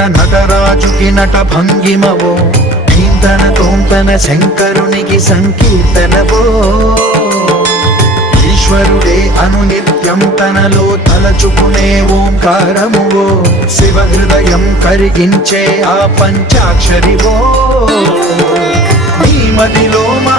తన నటరాజుకి నట భంగిమవో, తన తోంతన శంకరునికి సంకీర్తనవో. ఈశ్వరుడే అనునిత్యం తనలో తలచుకునే ఓంకారమువో, శివ హృదయం కరిగించే ఆ పంచాక్షరివో. నీ మదిలో